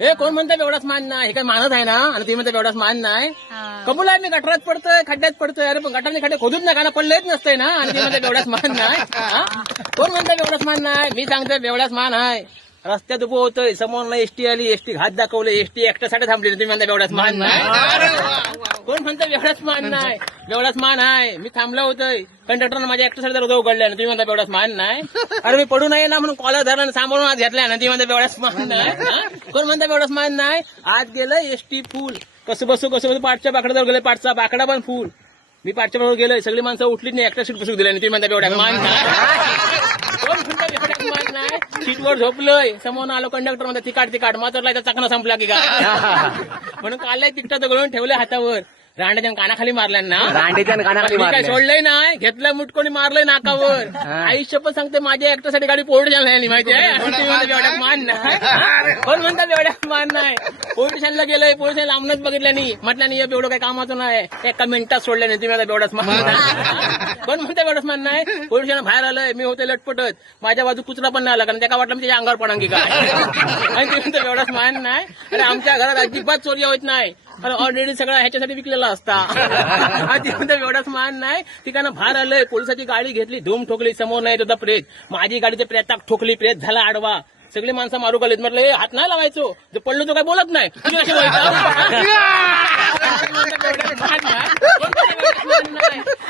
हे कोण म्हणतं एवढाच मान नाही, हे काय मानत आहे ना, आणि तुम्ही म्हणता एवढाच मान नाही. कबूल आहे, मी गटारात पडतोय, खड्ड्यात पडतोय. अरे पण गटारने खड्डे खोदूच नका ना, पडलं येत नसतंय ना, आणि तुम्ही म्हणता एवढाच मान नाही. कोण म्हणतं एवढाच मान नाही? मी सांगतोय एवढाच मान आहे. रस्त्यात उभं होतोय, समोरला एसटी आली, एसटी घात दाखवलं, एसटी एकट्यासाठी थांबली, तुम्ही म्हणता एवढाच मान नाही. कोण म्हणतं एवढाच मान नाही? एवढाच मान आहे. मी थांबलं होतोय, कंडक्टरनं माझ्या एकट्यासाठी दरवाजा उघडल्या, तुम्ही म्हणता एवढाच मान नाही. अरे मी पडू नये ना म्हणून कॉलर धरला, सांभाळून आत घेतल्या, तुम्ही म्हणता एवढाच मान नाही. कोण म्हणता एवढाच मान नाही? आत गेलं एसटी फुल, कसं बसू पाठच्या बाकड्यावर गेले, पाठचा बाकडा पण फुल. मी पाठच्या बरोबर गेलोय, सगळी माणसं उठलीच नाही, एकटा सीट बसू दिल्या, तुम्ही म्हणता एवढ्या मान नाही. कोण म्हणता एवढ्याच मान नाही? सीटवर झोपलोय, समोर आलो कंडक्टर म्हणता तिकाट मात्रला चाकणा संपला की काय, म्हणून काढलाय तिकटाचं गळून ठेवलंय हातावर, रांड्याच्या कानाखाली मारल्या ना, रांडेच्या कानाखाली मी काय मारलंय. सोडलंय नाही, घेतलं मुटकोणी मारलंय नाकावर. आयुष्य पण सांगते माझ्या एकट्यासाठी गाडी पोर्ट झाली माहिती आहे, आणि तुम्ही म्हणता एवढ्यात मान नाही. कोण म्हणतात एवढ्यात मान नाही? पोलीस स्टेशनला गेलोय, पोलीस स्टेशन लांबनच बघितलं नाही, म्हटलं नाही एवढं काही कामाचं नाही, एका मिनिटात सोडलं नाही, तुम्ही म्हणता एवढाच मान नाही. कोण म्हणता एवढंच मान नाही? पोलीस स्टेशन बाहेर आलोय, मी होते लटपटत, माझ्या बाजू कुचरा पण नाही आला, कारण त्याला वाटलं मी त्याच्या अंगावर पडांगी काय, आणि तुम्ही म्हणता एवढाच मान नाही. अरे आमच्या घरात अजिबात चोरी होत नाही, ऑलरेडी सगळं ह्याच्यासाठी विकलेला असता, एवढाच मान नाही. ठिकाणं बाहेर आलंय, पोलिसाची गाडी घेतली, धूम ठोकली, समोर नाही होता प्रेत, माझी गाडी ते प्रेताक ठोकली, प्रेत झाला आडवा, सगळी माणसं मारू गेलीत. म्हटलं हे हात नाही लावायचो, जर पडलो तो काय बोलत नाही, तुम्ही असे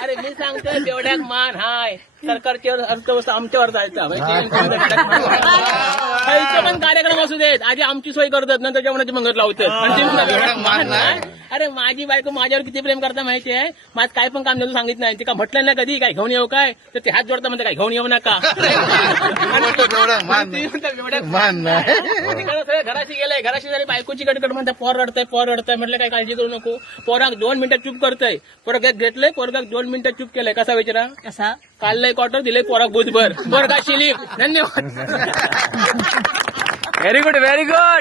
अरे मी सांगतोय तेवढ्यात मान हाय. सरकारची अर्थव्यवस्था आमच्यावर जायचा, खायचे पण कार्यक्रम असू देत, आधी आमची सोय करतात, नंतर जेवणाची मंगत लावतात. मान नाही. अरे माझी बायको माझ्यावर किती प्रेम करता माहिती आहे, माझं काय पण काम देतो सांगितलं नाही, ते का म्हटलं नाही कधी काय घेऊन येऊ काय, तर ते हात जोडता म्हणते काय घेऊन येऊ नका. घराशी गेलंय, घराशी झाली, बायकोची कडकड म्हणते पोर रडतंय, म्हटलं काय काळजी करू नको, पोराक 2 मिनिटात चूप करतोय, पोरग घेतलंय, पोरगाक 2 मिनिटात चूप केलंय, कसा विचारा, कसा काढलंय क्वार्टर, दिलंय पोराक बुधभर, पोरगा शिलीप. धन्यवाद. Very good.